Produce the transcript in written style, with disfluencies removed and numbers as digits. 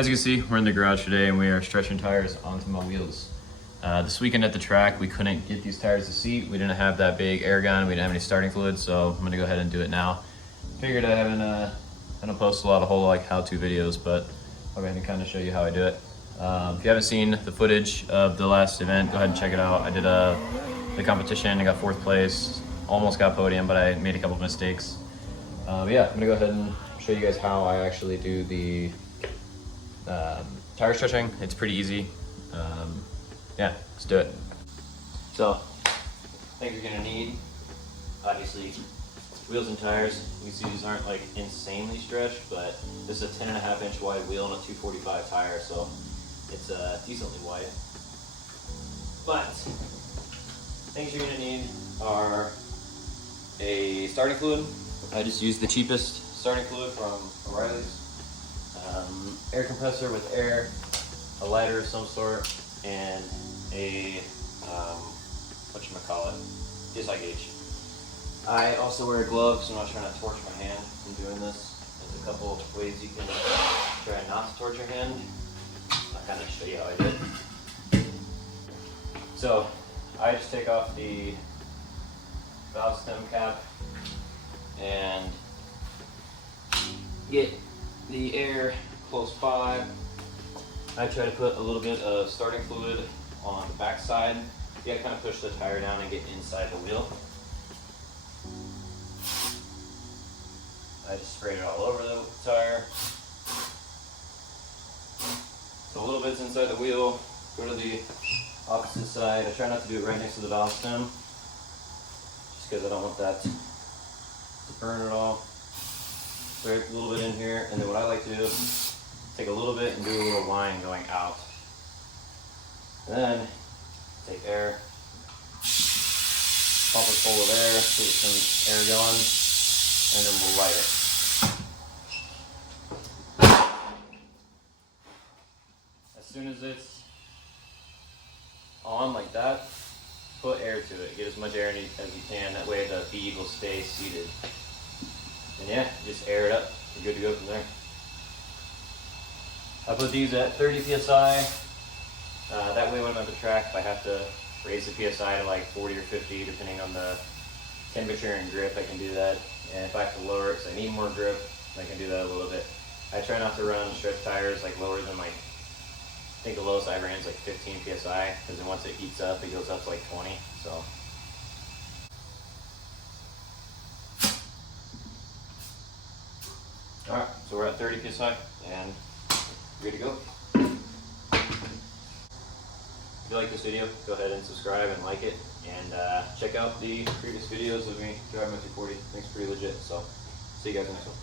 As you can see, we're in the garage today and we are stretching tires onto my wheels. This weekend at the track, we couldn't get these tires to seat. We didn't have that big air gun. We didn't have any starting fluid, so I'm gonna go ahead and do it now. Figured I haven't posted a lot of whole like how-to videos, but I'm gonna kind of show you how I do it. If you haven't seen the footage of the last event, go ahead and check it out. I did the competition, I got 4th place, almost got podium, but I made a couple of mistakes. But yeah, I'm gonna go ahead and show you guys how I actually do the tire stretching. It's pretty easy. Yeah, let's do it. So, things you're gonna need, obviously, wheels and tires. You can see these aren't like insanely stretched, but this is a 10.5 inch wide wheel and a 245 tire, so it's decently wide. But things you're gonna need are a starting fluid. I just used the cheapest starting fluid from O'Reilly's. Air compressor with air, a lighter of some sort, and a PSI gauge. I also wear gloves, so I'm not trying to torch my hand from doing this. There's a couple of ways you can try not to torch your hand. I'll kind of show you how I did it. So I just take off the valve stem cap and get the air close by. I try to put a little bit of starting fluid on the back side. You gotta kind of push the tire down and get inside the wheel. I just sprayed it all over the tire. So a little bit's inside the wheel. Go to the opposite side. I try not to do it right next to the valve stem, just because I don't want that to burn at all. Spray a little bit in here, and then what I like to do is take a little bit and do a little line going out. And then take air, pump it full of air, get some air going, and then we'll light it. As soon as it's on like that, put air to it. Get as much air as you can. That way the bead will stay seated. And yeah, just air it up. You're good to go from there. I put these at 30 PSI. That way when I'm at the track, if I have to raise the PSI to like 40 or 50, depending on the temperature and grip, I can do that. And if I have to lower it because I need more grip, I can do that a little bit. I try not to run stretch tires like lower than like, I think the lowest I ran is like 15 PSI, because then once it heats up, it goes up to like 20, so. All right, so we're at 30 PSI and good to go. If you like this video, go ahead and subscribe and like it, and check out the previous videos of me driving my 240. I think it's pretty legit, so see you guys in the next one.